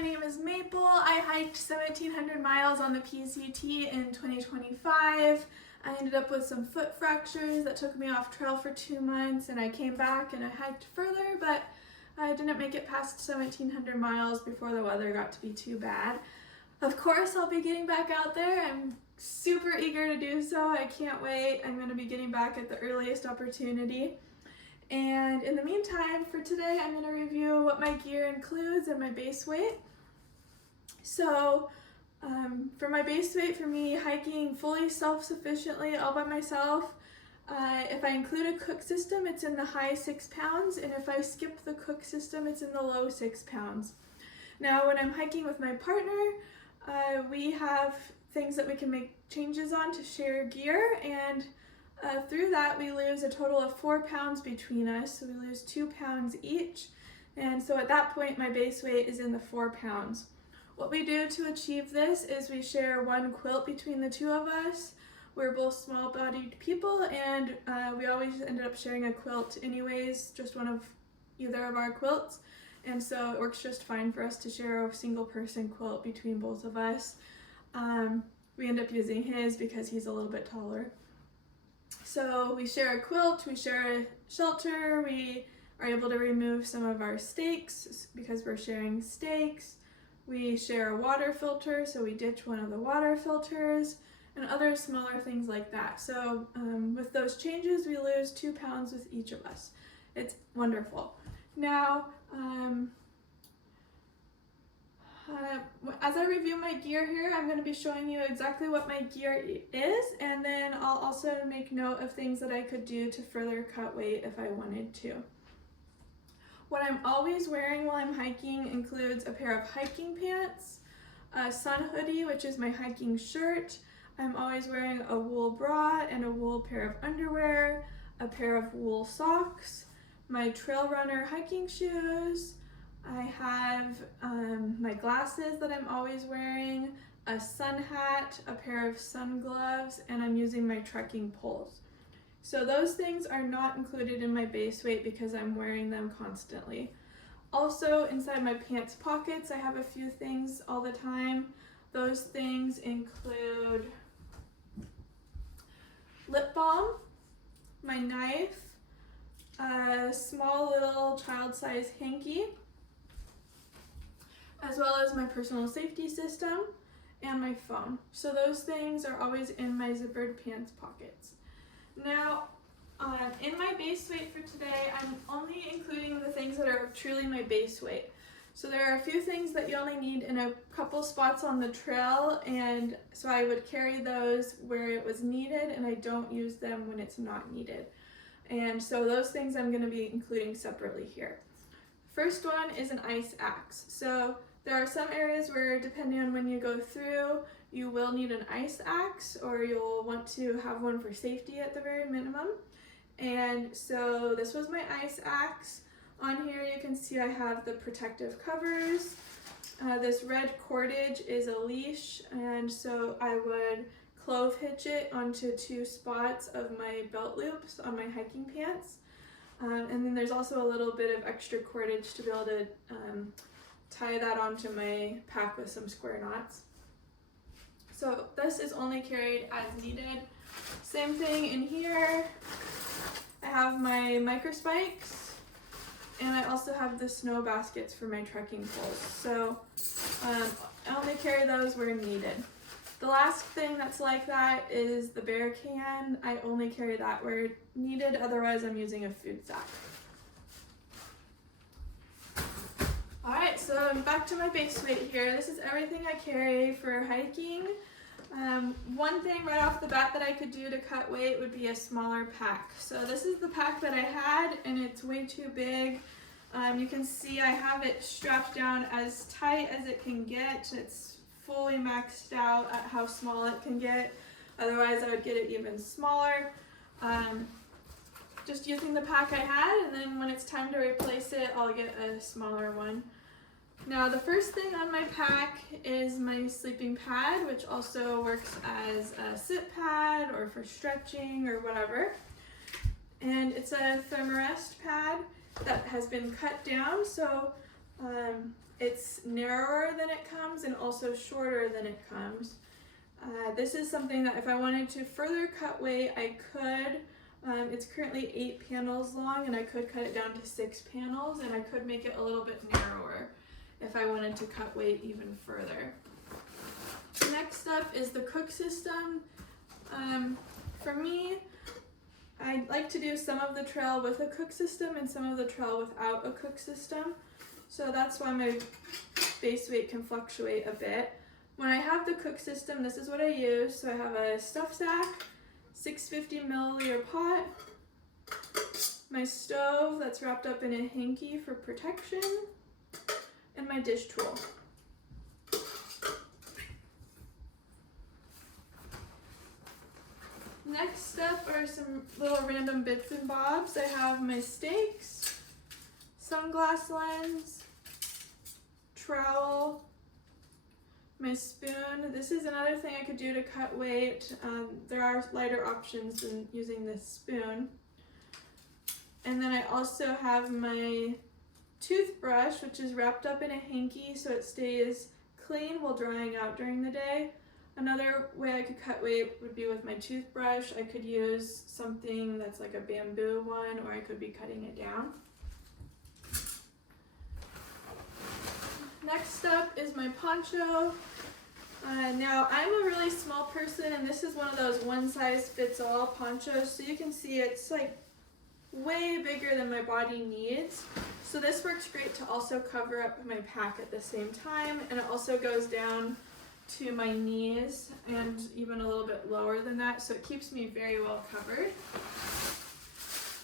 my name is Maple. I hiked 1,700 miles on the PCT in 2025. I ended up with some foot fractures that took me off trail for 2 months, and I came back and I hiked further, but I didn't make it past 1,700 miles before the weather got to be too bad. Of course, I'll be getting back out there. I'm super eager to do so. I can't wait. I'm going to be getting back at the earliest opportunity. And in the meantime, for today, I'm going to review what my gear includes and my base weight. So for my base weight, for me, hiking fully self-sufficiently all by myself, if I include a cook system, it's in the high 6 pounds, and if I skip the cook system, it's in the low 6 pounds. Now, when I'm hiking with my partner, we have things that we can make changes on to share gear, and through that we lose a total of 4 pounds between us, so we lose 2 pounds each, and so at that point my base weight is in the 4 pounds. What we do to achieve this is we share one quilt between the two of us. We're both small-bodied people, and we always ended up sharing a quilt anyways, just one of either of our quilts, and so it works just fine for us to share a single person quilt between both of us. We end up using his because he's a little bit taller. So we share a quilt, we share a shelter, we are able to remove some of our stakes because we're sharing stakes. We share a water filter, so we ditch one of the water filters, and other smaller things like that. So with those changes, we lose 2 pounds with each of us. It's wonderful. Now, as I review my gear here, I'm going to be showing you exactly what my gear is, and then I'll also make note of things that I could do to further cut weight if I wanted to. What I'm always wearing while I'm hiking includes a pair of hiking pants, a sun hoodie, which is my hiking shirt. I'm always wearing a wool bra and a wool pair of underwear, a pair of wool socks, my trail runner hiking shoes. I have my glasses that I'm always wearing, a sun hat, a pair of sun gloves, and I'm using my trekking poles. So those things are not included in my base weight because I'm wearing them constantly. Also, inside my pants pockets, I have a few things all the time. Those things include lip balm, my knife, a small little child-sized hanky, as well as my personal safety system and my phone. So those things are always in my zippered pants pockets. Now, in my base weight for today, I'm only including the things that are truly my base weight. So there are a few things that you only need in a couple spots on the trail, and so I would carry those where it was needed, and I don't use them when it's not needed. And so those things I'm going to be including separately here. First one is an ice axe. So there are some areas where, depending on when you go through, you will need an ice axe, or you'll want to have one for safety at the very minimum. And so this was my ice axe. On here you can see I have the protective covers. This red cordage is a leash, and so I would clove hitch it onto 2 spots of my belt loops on my hiking pants. And then there's also a little bit of extra cordage to be able to tie that onto my pack with some square knots. So this is only carried as needed. Same thing in here. I have my micro spikes, and I also have the snow baskets for my trekking poles. So I only carry those where needed. The last thing that's like that is the bear can. I only carry that where needed, otherwise I'm using a food sack. Alright, so back to my base weight here. This is everything I carry for hiking. One thing right off the bat that I could do to cut weight would be a smaller pack. So this is the pack that I had, and it's way too big. You can see I have it strapped down as tight as it can get. It's fully maxed out at how small it can get. Otherwise I would get it even smaller. Just using the pack I had, and then when it's time to replace it, I'll get a smaller one. Now the first thing on my pack is my sleeping pad, which also works as a sit pad or for stretching or whatever. And it's a thermarest pad that has been cut down, so It's narrower than it comes and also shorter than it comes. This is something that if I wanted to further cut weight, I could. It's currently 8 panels long, and I could cut it down to 6 panels, and I could make it a little bit narrower if I wanted to cut weight even further. Next up is the cook system. For me, I like to do some of the trail with a cook system and some of the trail without a cook system. So that's why my base weight can fluctuate a bit. When I have the cook system, this is what I use. So I have a stuff sack, 650 milliliter pot, my stove that's wrapped up in a hanky for protection, and my dish tool. Next up are some little random bits and bobs. I have my stakes, sunglass lens, trowel, my spoon. This is another thing I could do to cut weight. There are lighter options than using this spoon. And then I also have my toothbrush, which is wrapped up in a hanky so it stays clean while drying out during the day. Another way I could cut weight would be with my toothbrush. I could use something that's like a bamboo one, or I could be cutting it down. Next up is my poncho. Now I'm a really small person, and this is one of those one-size-fits-all ponchos, so you can see it's like way bigger than my body needs. So this works great to also cover up my pack at the same time, and it also goes down to my knees and even a little bit lower than that, so it keeps me very well covered.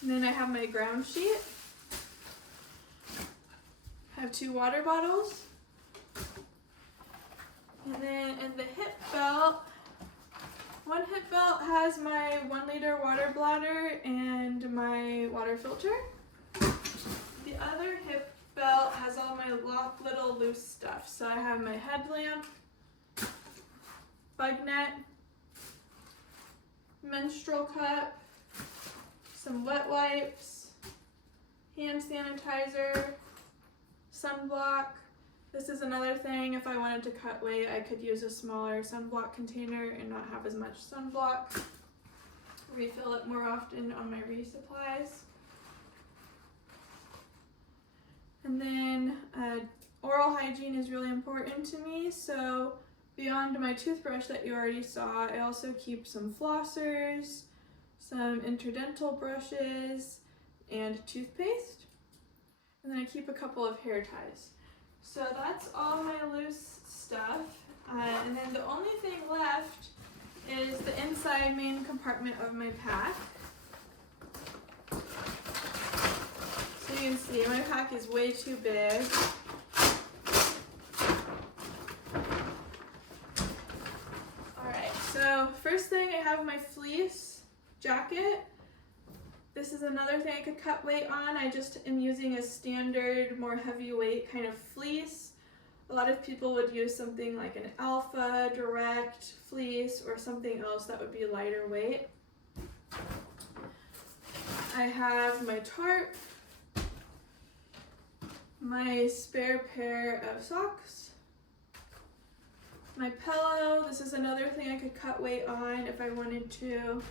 And then I have my ground sheet. I have 2 water bottles. And then in the hip belt, one hip belt has my 1-liter water bladder and my water filter. The other hip belt has all my little loose stuff. So I have my headlamp, bug net, menstrual cup, some wet wipes, hand sanitizer, sunblock. This is another thing, if I wanted to cut weight, I could use a smaller sunblock container and not have as much sunblock. Refill it more often on my resupplies. And then oral hygiene is really important to me, so beyond my toothbrush that you already saw, I also keep some flossers, some interdental brushes, and toothpaste. And then I keep a couple of hair ties. So that's all my loose stuff. And then the only thing left is the inside main compartment of my pack. So you can see my pack is way too big. Alright, so first thing I have my fleece jacket. This is another thing I could cut weight on. I just am using a standard, more heavyweight kind of fleece. A lot of people would use something like an alpha, direct fleece, or something else that would be lighter weight. I have my tarp, my spare pair of socks, my pillow. This is another thing I could cut weight on if I wanted to.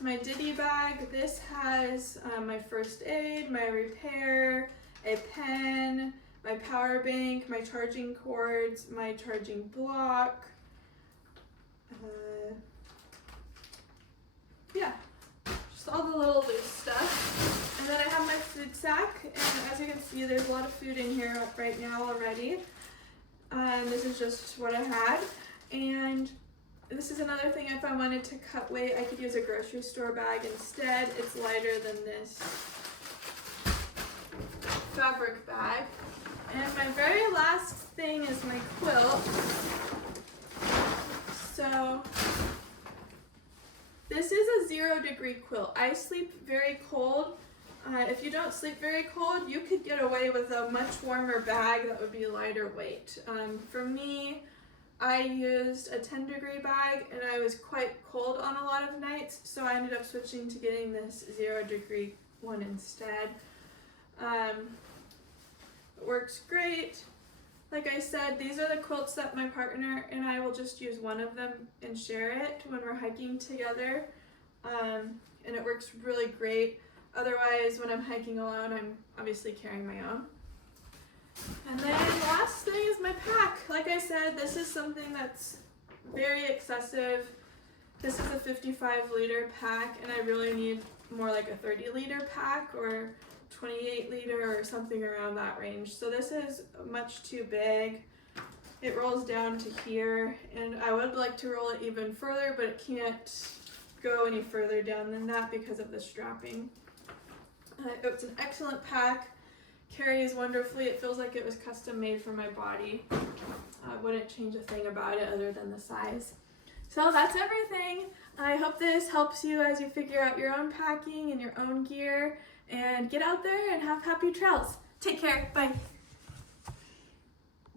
My ditty bag. This has my first aid, my repair, a pen, my power bank, my charging cords, my charging block. Yeah, just all the little loose stuff. And then I have my food sack, and as you can see, there's a lot of food in here right now already. This is just what I had. And this is another thing, if I wanted to cut weight, I could use a grocery store bag instead. It's lighter than this fabric bag. And my very last thing is my quilt. So this is a 0-degree quilt. I sleep very cold. If you don't sleep very cold, you could get away with a much warmer bag that would be lighter weight. For me, I used a 10-degree bag, and I was quite cold on a lot of nights, so I ended up switching to getting this 0-degree one instead. It works great. Like I said, these are the quilts that my partner and I will just use one of them and share it when we're hiking together. And it works really great. Otherwise, when I'm hiking alone, I'm obviously carrying my own. And then the last thing is my pack. Like I said, this is something that's very excessive. This is a 55-liter pack, and I really need more like a 30-liter pack or 28-liter or something around that range. So this is much too big. It rolls down to here, and I would like to roll it even further, but it can't go any further down than that because of the strapping. It's an excellent pack. Carries wonderfully. It feels like it was custom made for my body. I wouldn't change a thing about it other than the size. So that's everything. I hope this helps you as you figure out your own packing and your own gear, and get out there and have happy trails. Take care. Bye.